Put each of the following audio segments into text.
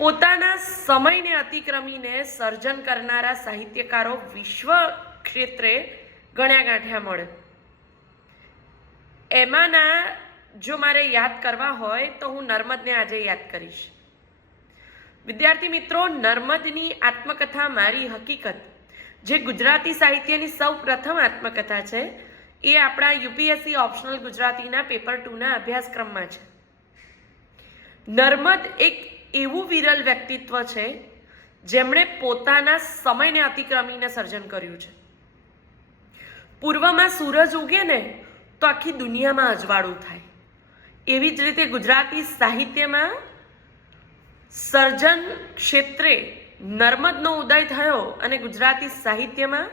પોતાના સમયને અતિક્રમીને સર્જન કરનારા સાહિત્યકારો વિશ્વ ક્ષેત્રે ગણ્યા ગાંઠ્યા મળે. એમાંના જો મારે યાદ કરવા હોય તો હું નર્મદને આજે યાદ કરીશ. વિદ્યાર્થી મિત્રો, નર્મદની આત્મકથા મારી હકીકત, જે ગુજરાતી સાહિત્યની સૌ પ્રથમ આત્મકથા છે, એ આપણા યુપીએસસી ઓપ્શનલ ગુજરાતીના પેપર 2ના અભ્યાસક્રમમાં છે. નર્મદ એક એવું વિરલ વ્યક્તિત્વ છે જેમણે પોતાના સમયને અતિક્રમીને સર્જન કર્યું છે. પૂર્વમાં સૂરજ ઉગે ને તો આખી દુનિયામાં અજવાળું થાય, એવી જ રીતે ગુજરાતી સાહિત્યમાં સર્જન ક્ષેત્રે નર્મદનો ઉદય થયો અને ગુજરાતી સાહિત્યમાં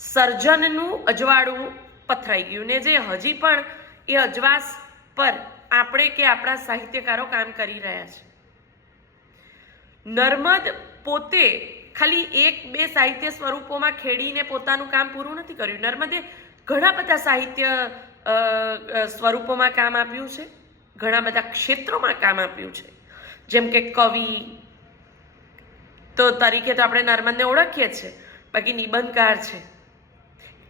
સર્જનનું અજવાળું પથરાઈ ગયું ને જે હજી પણ એ અજવાસ પર આપણે કે આપણા સાહિત્યકારો કામ કરી રહ્યા છે. નર્મદ પોતે ખાલી 1-2 સાહિત્ય સ્વરૂપોમાં ખેડીને પોતાનું કામ પૂરું નથી કર્યું. નર્મદે ઘણા બધા સાહિત્ય સ્વરૂપોમાં કામ આપ્યું છે, ઘણા બધા ક્ષેત્રોમાં કામ આપ્યું છે. જેમ કે કવિ તો તરીકે તો આપણે નર્મદને ઓળખીએ છીએ, બાકી નિબંધકાર છે,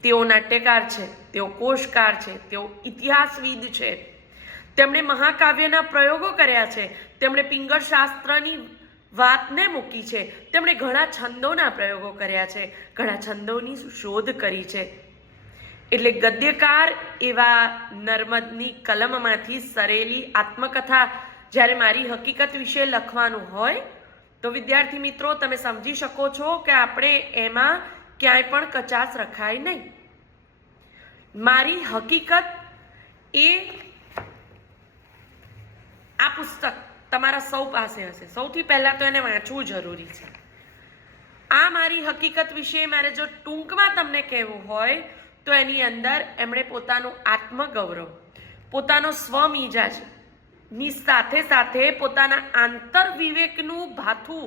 તેઓ નાટ્યકાર છે, તેઓ કોશકાર છે, તેઓ ઇતિહાસવિદ છે. તેમણે મહાકાવ્યના પ્રયોગો કર્યા છે, તેમણે પિંગળ શાસ્ત્રની વાતને મૂકી છે, તેમણે ઘણા છંદોના પ્રયોગો કર્યા છે, ઘણા છંદોની શોધ કરી છે. એટલે ગદ્યકાર એવા નર્મદની કલમમાંથી સરેલી આત્મકથા જ્યારે મારી હકીકત વિશે લખવાનું હોય તો વિદ્યાર્થી મિત્રો તમે સમજી શકો છો કે આપણે એમાં ક્યાંય પણ કચાશ રખાય નહીં. મારી હકીકત એ આ પુસ્તક તમારા સૌ પાસે હશે. સૌથી પહેલાં તો એને વાંચવું જરૂરી છે. આ મારી હકીકત વિશે મારે જો ટૂંકમાં તમને કહેવું હોય તો એની અંદર એમણે પોતાનું આત્મગૌરવ, પોતાનો સ્વમિજાજ ની સાથે સાથે પોતાના આંતરવિવેકનું ભાથું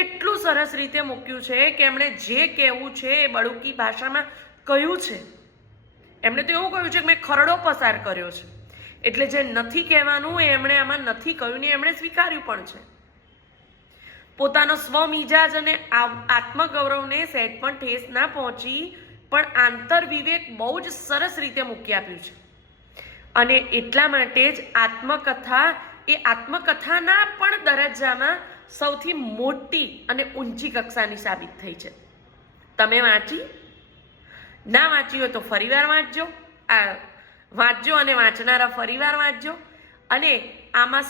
એટલું સરસ રીતે મૂક્યું છે કે એમણે જે કહેવું છે એ બળુકી ભાષામાં કહ્યું છે. એમણે તો એવું કહ્યું છે કે મેં ખરડો પસાર કર્યો છે, એટલે જે નથી કહેવાનું એ એમણે આમાં નથી કહ્યું ને એમણે સ્વીકાર્યું પણ છે. પોતાનો સ્વમિજાજ અને આત્મગૌરવને સહેજ પણ ઠેસ ના પહોંચી પણ આંતરવિવેક બહુ જ સરસ રીતે મૂકી આપ્યું છે. અને એટલા માટે જ આત્મકથા એ આત્મકથાના પણ દરજ્જામાં સૌથી મોટી અને ઊંચી કક્ષાની સાબિત થઈ છે. તમે ના વાંચી હોય તો ફરીવાર વાંચજો અને વાંચનારા ફરીવાર વાંચજો. અને આમાં